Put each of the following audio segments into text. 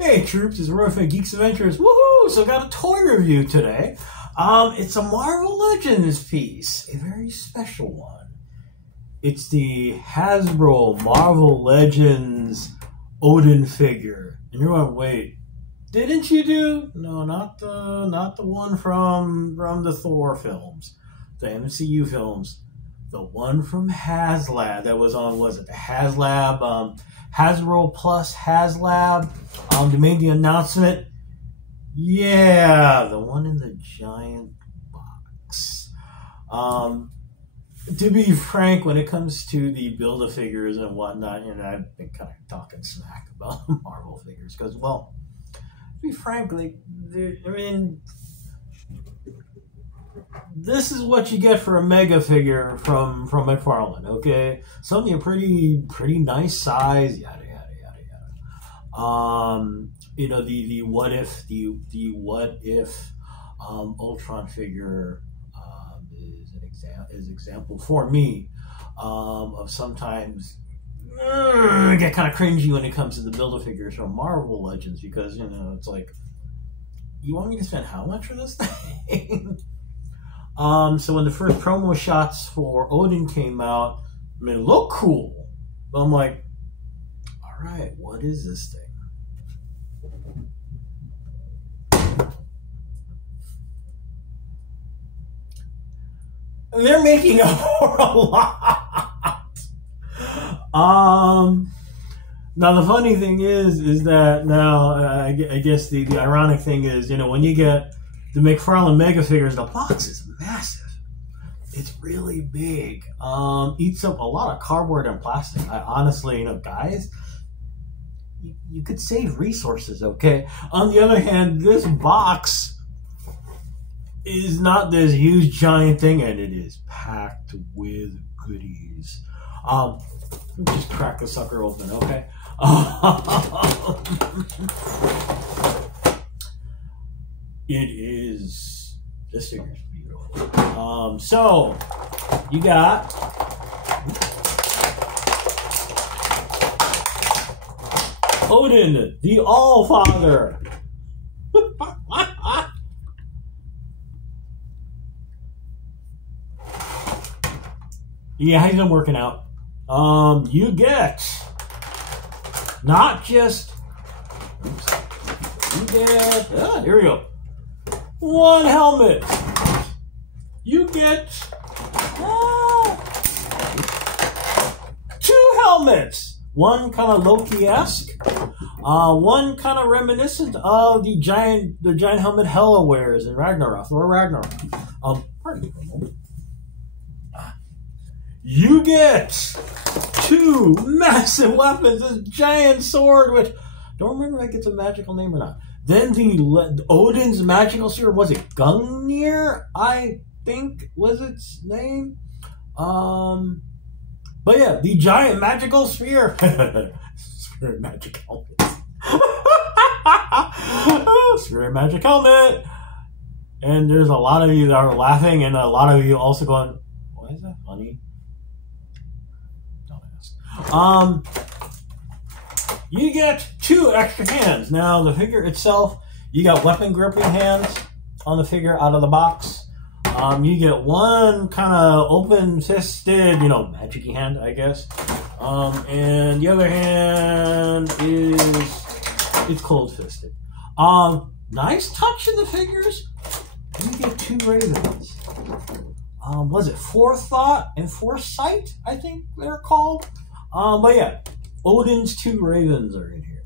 Hey troops, it's Roy from Geeks Adventures. Woohoo! So I got a toy review today. It's a Marvel Legends piece, a very special one. It's the Hasbro Marvel Legends Odin figure. And you're going, wait, didn't you do? No, not the one from the Thor films, the MCU films. The one from HasLab that was on, was it the HasLab, Hasbro plus HasLab? They made the announcement. Yeah, the one in the giant box. To be frank, when it comes to the Build-A-Figures and whatnot, you know, I've been kind of talking smack about Marvel figures because, well, to be frank, like, I mean, this is what you get for a mega figure from McFarlane, okay? Something a pretty nice size, yada yada yada yada. You know, the what if Ultron figure is example for me of sometimes I get kind of cringy when it comes to the Build-A-Figures from Marvel Legends because, you know, it's like, you want me to spend how much for this thing? So when the first promo shots for Odin came out, I mean, it looked cool. But I'm like, all right, what is this thing? And they're making up for a lot. Now the funny thing is that now I guess the ironic thing is, you know, when you get the McFarlane Mega figures, the box is massive. It's really big. Eats up a lot of cardboard and plastic. I honestly, you know, guys, you could save resources, okay? On the other hand, this box is not this huge giant thing, and it is packed with goodies. Just crack the sucker open, okay? It is, this figure is beautiful. So you got Odin, the All-Father. Yeah, he's been working out. You get not just, you get, here we go. One helmet. You get two helmets. One kind of Loki-esque. One kind of reminiscent of the giant helmet Hela wears in Ragnarok, or Ragnarok. Pardon me for a moment. You get two massive weapons. This giant sword, which I don't remember if that gets a magical name or not. Then the Odin's magical sphere, was it Gungnir? I think was its name. But yeah, the giant magical sphere. Spirit magic helmet. Spirit magic helmet. And there's a lot of you that are laughing, and a lot of you also going, why is that funny? Don't ask. You get two extra hands. Now, the figure itself, you got weapon gripping hands on the figure out of the box. You get one kind of open-fisted, you know, magic-y hand, I guess. And the other hand it's closed-fisted. Nice touch in the figures. You get two ravens. Was it Forethought and Foresight, I think they're called? But yeah. Odin's two ravens are in here.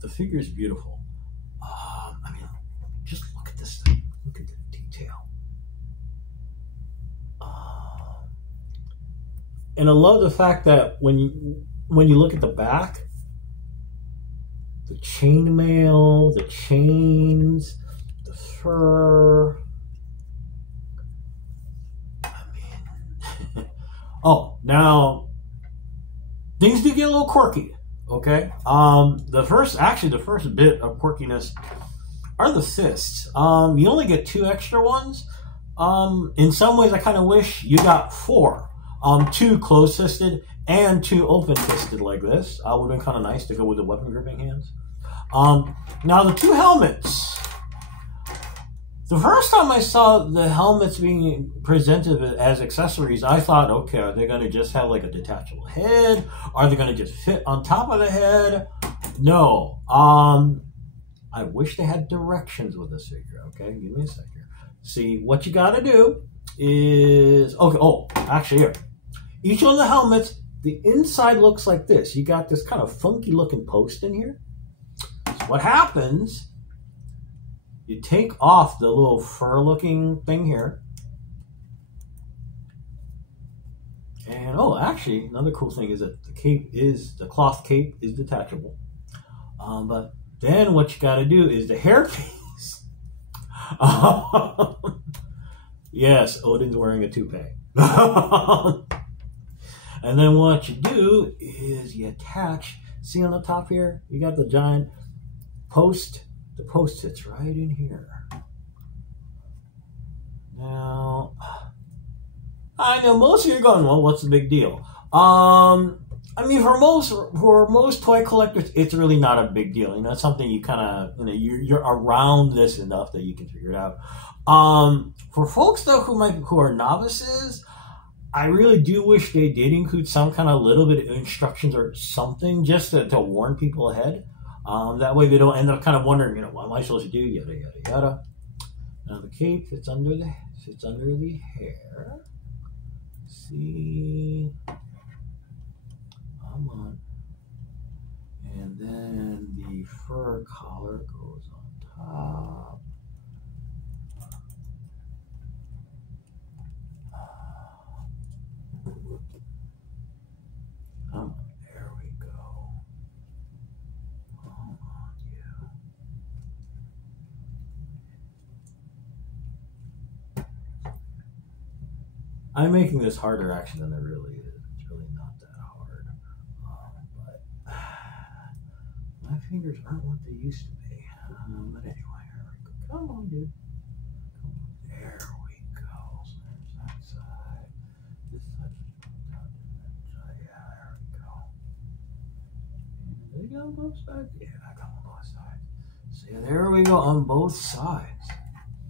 The figure is beautiful. I mean, just look at this thing. Look at the detail. And I love the fact that when you look at the back, the chainmail, the chains, the fur. Oh, now things do get a little quirky, okay? The first bit of quirkiness are the fists. You only get two extra ones. In some ways, I kind of wish you got four. Two closed-fisted and two open fisted like this. Would have been kind of nice to go with the weapon gripping hands. Now the two helmets. The first time I saw the helmets being presented as accessories, I thought, okay, are they going to just have like a detachable head? Are they going to just fit on top of the head? No. I wish they had directions with this figure. Okay, give me a second here. See, what you got to do is, okay, oh, actually here. Each one of the helmets, the inside looks like this. You got this kind of funky looking post in here. So what happens, you take off the little fur-looking thing here. And, oh, actually, another cool thing is that the cloth cape is detachable. But then what you got to do is the hairpiece. Yes, Odin's wearing a toupee. And then what you do is you attach, see on the top here, you got the giant post. The post sits right in here. Now, I know most of you are going, well, what's the big deal? I mean, for most toy collectors, it's really not a big deal. You know, it's something you kind of, you're around this enough that you can figure it out. For folks though who are novices, I really do wish they did include some kind of little bit of instructions or something just to warn people ahead. That way they don't end up kind of wondering, what am I supposed to do? Yada yada yada. Now the cape fits under the hair. See, come on, and then the fur collar goes on top. Come on, there we go. Come on, you. I'm making this harder actually than it really is. It's really not that hard. But my fingers aren't what they used to be. But anyway, here we go. Come on, dude. Come on. There we go. So there's that side. This side. Yeah, there we go. And they got on both sides? Yeah, I got on both sides. So yeah, there we go on both sides.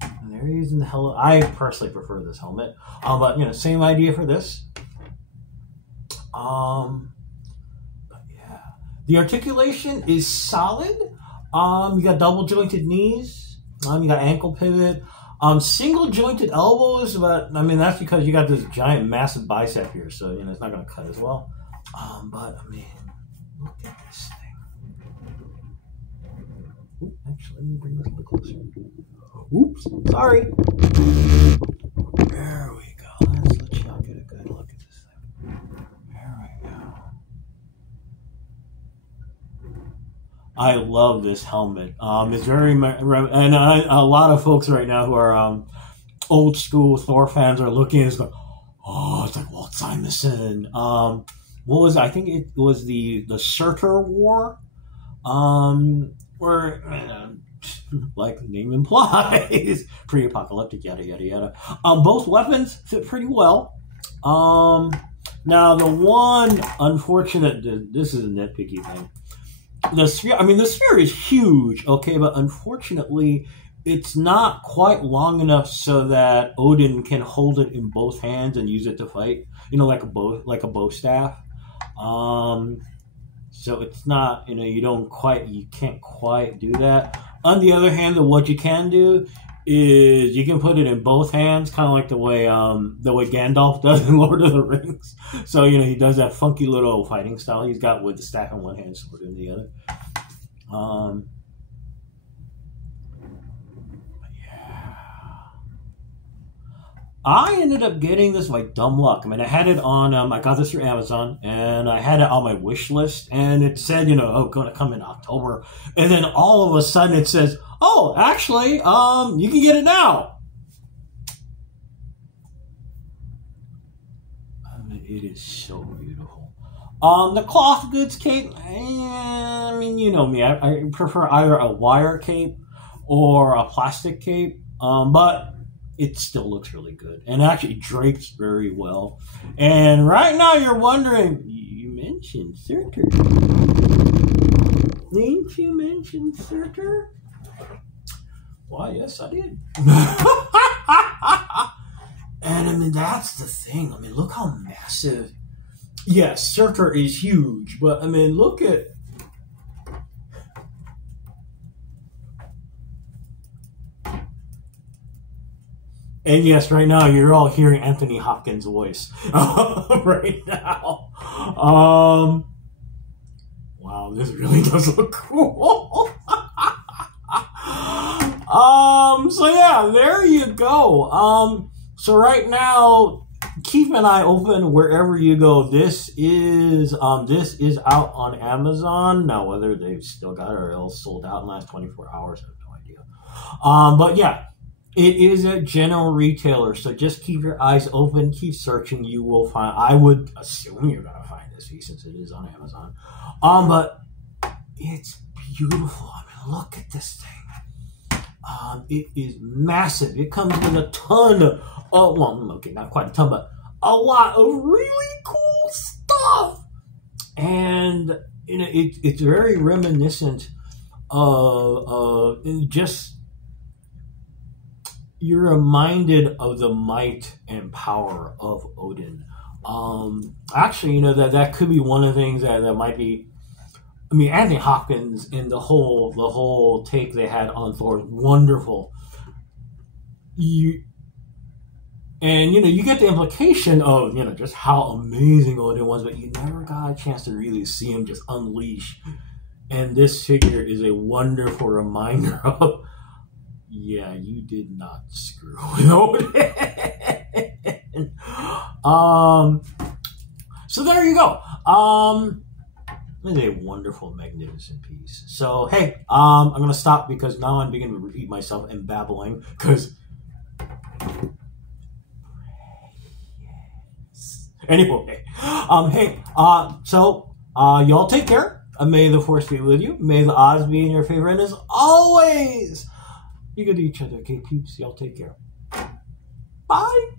And there he is in the helmet. I personally prefer this helmet. But same idea for this. But yeah. The articulation is solid. You got double jointed knees. You got ankle pivot. Single jointed elbows, but I mean that's because you got this giant massive bicep here, so it's not gonna cut as well. But I mean, look at this thing. Ooh, actually, let me bring this a little closer. Oops, sorry. There we go. Let's let y'all get a good look at this thing. There we go. I love this helmet. It's very, and a lot of folks right now who are old school Thor fans are looking and going, oh, it's like Walt Simonson. What was it? I think it was the Surtur War, where. Like the name implies, pre-apocalyptic, yada yada yada. Both weapons fit pretty well. Now the one unfortunate, this is a nitpicky thing. The sphere is huge, okay, but unfortunately, it's not quite long enough so that Odin can hold it in both hands and use it to fight. Like a bow staff. So it's not, you can't quite do that. On the other hand, what you can do is you can put it in both hands, kind of like the way Gandalf does in Lord of the Rings. So, he does that funky little fighting style he's got with the staff in one hand, sword in the other. I ended up getting this by dumb luck. I mean, I had it on, I got this through Amazon, and I had it on my wish list, and it said, going to come in October. And then all of a sudden it says, oh, actually, you can get it now. I mean, it is so beautiful. The cloth goods cape, I mean, you know me, I prefer either a wire cape or a plastic cape, but it still looks really good and actually drapes very well. And right now you're wondering, you mentioned Surtur. Didn't you mention Surtur? Why, yes, I did. And I mean, that's the thing. I mean, look how massive. Yes, Surtur is huge, but I mean, look at. And yes, right now you're all hearing Anthony Hopkins' voice right now. Wow, this really does look cool. So yeah, there you go. So right now, keep an eye open wherever you go. This is out on Amazon now. Whether they've still got it or else sold out in the last 24 hours, I have no idea. But yeah. It is a general retailer, so just keep your eyes open, keep searching. You will find. I would assume you're gonna find this piece since it is on Amazon. But it's beautiful. I mean, look at this thing. It is massive. It comes with a ton of, well, okay, not quite a ton, but a lot of really cool stuff. And you know, it's very reminiscent of just. You're reminded of the might and power of Odin. Actually, you know, that could be one of the things that might be. I mean, Anthony Hopkins and the whole take they had on Thor, wonderful. You get the implication of just how amazing Odin was, but you never got a chance to really see him just unleash. And this figure is a wonderful reminder of. Yeah, you did not screw with Odin. So there you go. It's a wonderful, magnificent piece. So hey, I'm gonna stop because now I'm beginning to repeat myself and babbling because. Anyway, so y'all take care. May the force be with you. May the odds be in your favor, and as always. Be good to each other, okay, peeps? Y'all take care. Bye.